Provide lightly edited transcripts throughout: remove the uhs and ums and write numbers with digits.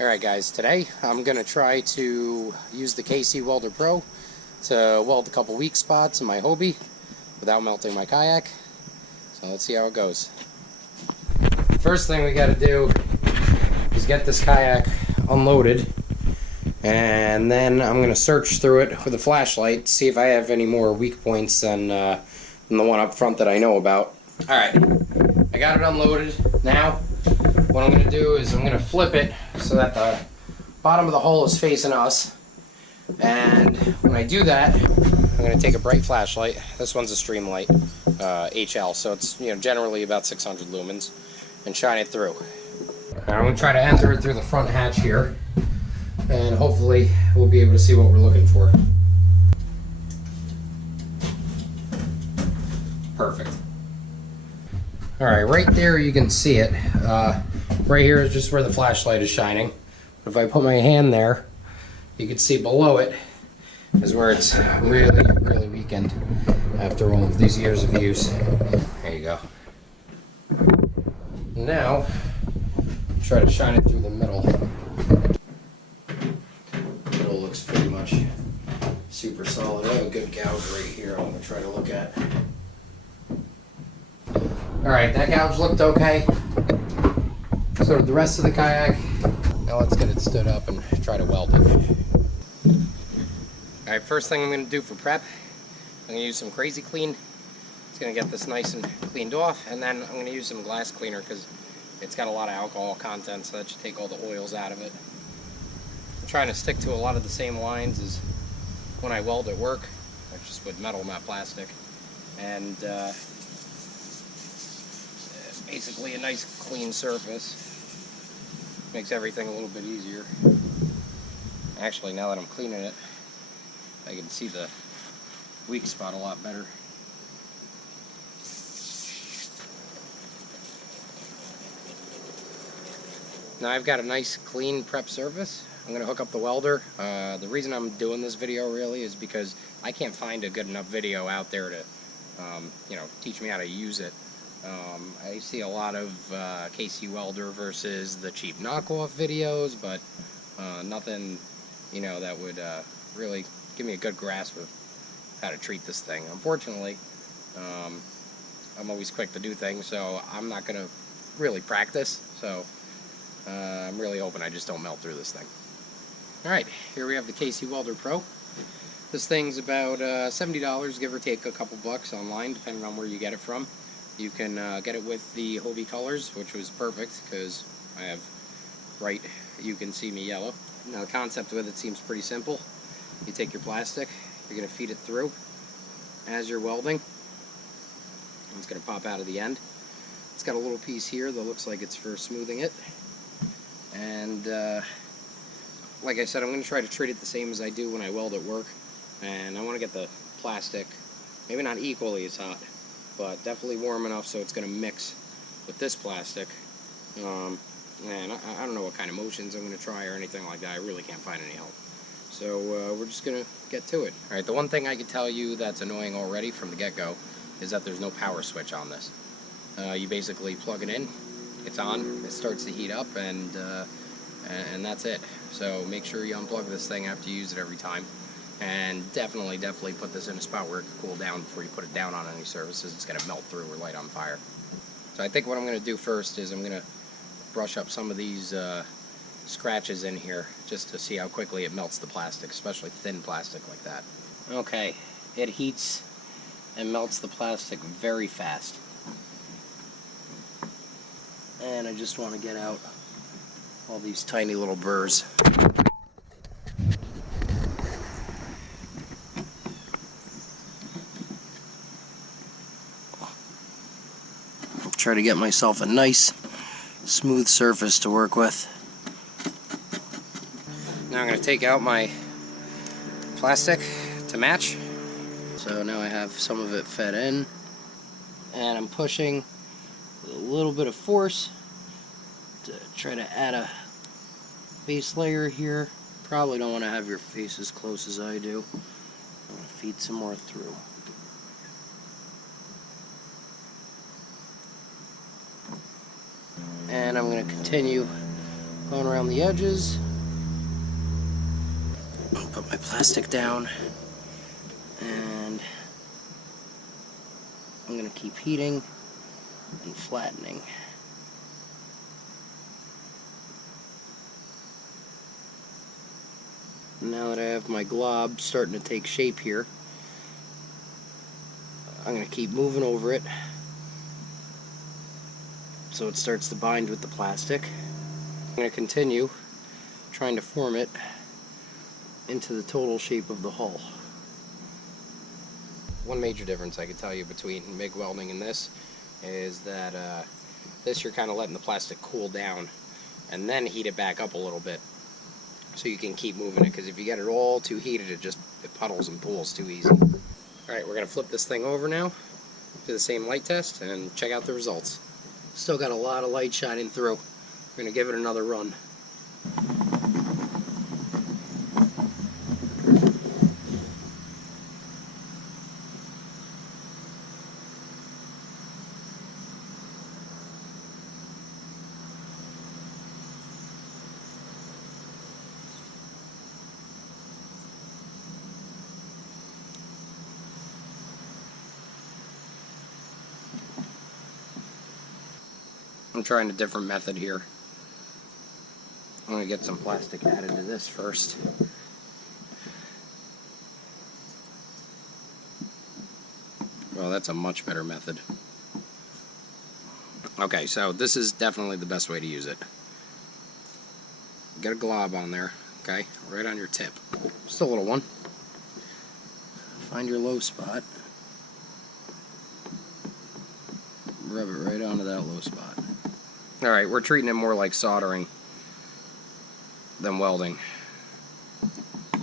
Alright guys, today I'm going to try to use the KC Welder Pro to weld a couple weak spots in my Hobie without melting my kayak. So let's see how it goes. First thing we got to do is get this kayak unloaded, and then I'm going to search through it with a flashlight to see if I have any more weak points than the one up front that I know about. Alright, I got it unloaded. Now what I'm going to do is I'm going to flip it so that the bottom of the hole is facing us. And when I do that, I'm going to take a bright flashlight. This one's a Streamlight HL, so it's generally about 600 lumens, and shine it through. And I'm going to try to enter it through the front hatch here, and hopefully we'll be able to see what we're looking for. Perfect. Alright, right there you can see it. Right here is just where the flashlight is shining. But if I put my hand there, you can see below it is where it's really weakened after all of these years of use. There you go. Now, try to shine it through the middle. The middle looks pretty much super solid. I have a good gouge right here I'm going to try to look at. Alright, that gouge looked okay. So the rest of the kayak, now let's get it stood up and try to weld it. Alright, first thing I'm going to do for prep, I'm going to use some Crazy Clean. It's going to get this nice and cleaned off, and then I'm going to use some glass cleaner because it's got a lot of alcohol content, so that should take all the oils out of it. I'm trying to stick to a lot of the same lines as when I weld at work, just with metal, not plastic. And basically a nice clean surface. Makes everything a little bit easier. Actually, now that I'm cleaning it, I can see the weak spot a lot better. Now I've got a nice clean prep surface. I'm going to hook up the welder. The reason I'm doing this video really is because I can't find a good enough video out there to teach me how to use it. I see a lot of KC Welder versus the cheap knockoff videos, but nothing, that would really give me a good grasp of how to treat this thing. Unfortunately, I'm always quick to do things, so I'm not going to really practice, so I'm really hoping I just don't melt through this thing. Alright, here we have the KC Welder Pro. This thing's about $70, give or take a couple bucks online, depending on where you get it from. You can get it with the Hobie colors, which was perfect because I have bright, you can see me yellow. Now the concept with it seems pretty simple. You take your plastic, you're going to feed it through as you're welding. And it's going to pop out of the end. It's got a little piece here that looks like it's for smoothing it. And like I said, I'm going to try to treat it the same as I do when I weld at work. And I want to get the plastic, maybe not equally as hot, but definitely warm enough so it's going to mix with this plastic. And I don't know what kind of motions I'm going to try or anything like that. I really can't find any help. So we're just going to get to it. Alright, the one thing I can tell you that's annoying already from the get-go is that there's no power switch on this. You basically plug it in, it's on, it starts to heat up, and that's it. So make sure you unplug this thing after you use it every time. And definitely put this in a spot where it can cool down before you put it down on any surfaces. It's going to melt through or light on fire. So I think what I'm going to do first is I'm going to brush up some of these scratches in here just to see how quickly it melts the plastic, especially thin plastic like that. Okay, it heats and melts the plastic very fast. And I just want to get out all these tiny little burrs. Try to get myself a nice smooth surface to work with. Now I'm going to take out my plastic to match. So now I have some of it fed in, and I'm pushing with a little bit of force to try to add a base layer here. Probably don't want to have your face as close as I do. I'm going to feed some more through. And I'm going to continue Going around the edges. I'll put my plastic down, and I'm going to keep heating and flattening. Now that I have my glob starting to take shape here, I'm going to keep moving over it so it starts to bind with the plastic. I'm going to continue trying to form it into the total shape of the hull. One major difference I could tell you between MIG welding and this is that this you're kind of letting the plastic cool down and then heat it back up a little bit so you can keep moving it, because if you get it all too heated it puddles and pools too easy. Alright, we're going to flip this thing over now, do the same light test, and check out the results. Still got a lot of light shining through. We're going to give it another run. I'm trying a different method here. I'm going to get some plastic added to this first. Well, that's a much better method. Okay, so this is definitely the best way to use it. Get a glob on there, okay, right on your tip. Just a little one. Find your low spot. Rub it right onto that low spot. Alright, we're treating it more like soldering than welding.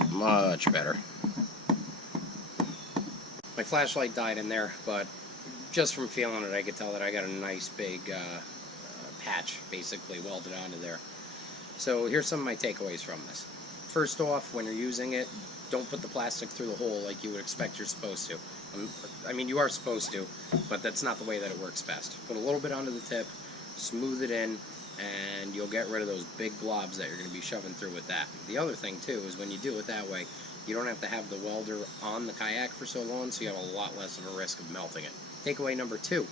Much better. My flashlight died in there, but just from feeling it I could tell that I got a nice big patch basically welded onto there. So here's some of my takeaways from this. First off, when you're using it, don't put the plastic through the hole like you would expect you're supposed to. I mean, you are supposed to, but that's not the way that it works best. Put a little bit onto the tip, smooth it in, and you'll get rid of those big blobs that you're going to be shoving through with that. The other thing too is when you do it that way, you don't have to have the welder on the kayak for so long, so you have a lot less of a risk of melting it. Takeaway number 2,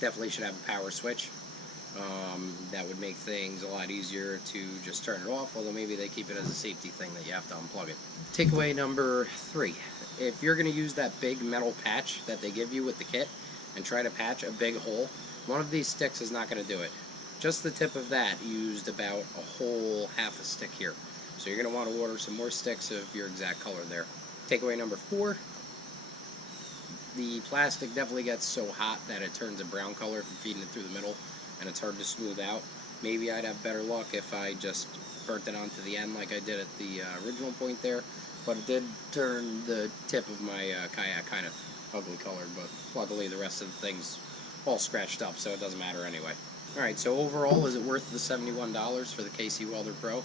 definitely should have a power switch. That would make things a lot easier to just turn it off, although maybe they keep it as a safety thing that you have to unplug it. Takeaway number 3, if you're going to use that big metal patch that they give you with the kit and try to patch a big hole, one of these sticks is not going to do it. Just the tip of that used about a whole half a stick here. So you're going to want to order some more sticks of your exact color there. Takeaway number 4, the plastic definitely gets so hot that it turns a brown color from feeding it through the middle, and it's hard to smooth out. Maybe I'd have better luck if I just burnt it onto the end like I did at the original point there, but it did turn the tip of my kayak kind of ugly colored, but luckily the rest of the thing's all scratched up, so it doesn't matter anyway. Alright, so overall, is it worth the $71 for the KC Welder Pro?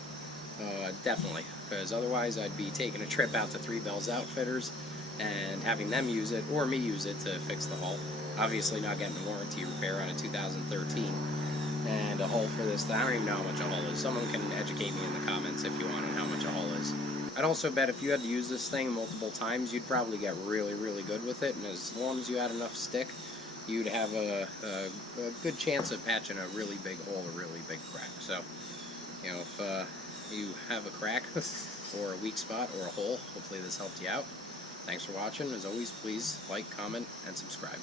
Definitely, because otherwise I'd be taking a trip out to Three Bells Outfitters and having them use it, or me use it to fix the hull. Obviously not getting a warranty repair on a 2013. And a hull for this, I don't even know how much a hull is. Someone can educate me in the comments if you want on how much a hull is. I'd also bet if you had to use this thing multiple times, you'd probably get really, really good with it, and as long as you had enough stick, you'd have a good chance of patching a really big hole, a really big crack. So, you know, if you have a crack or a weak spot or a hole, hopefully this helped you out. Thanks for watching. As always, please like, comment, and subscribe.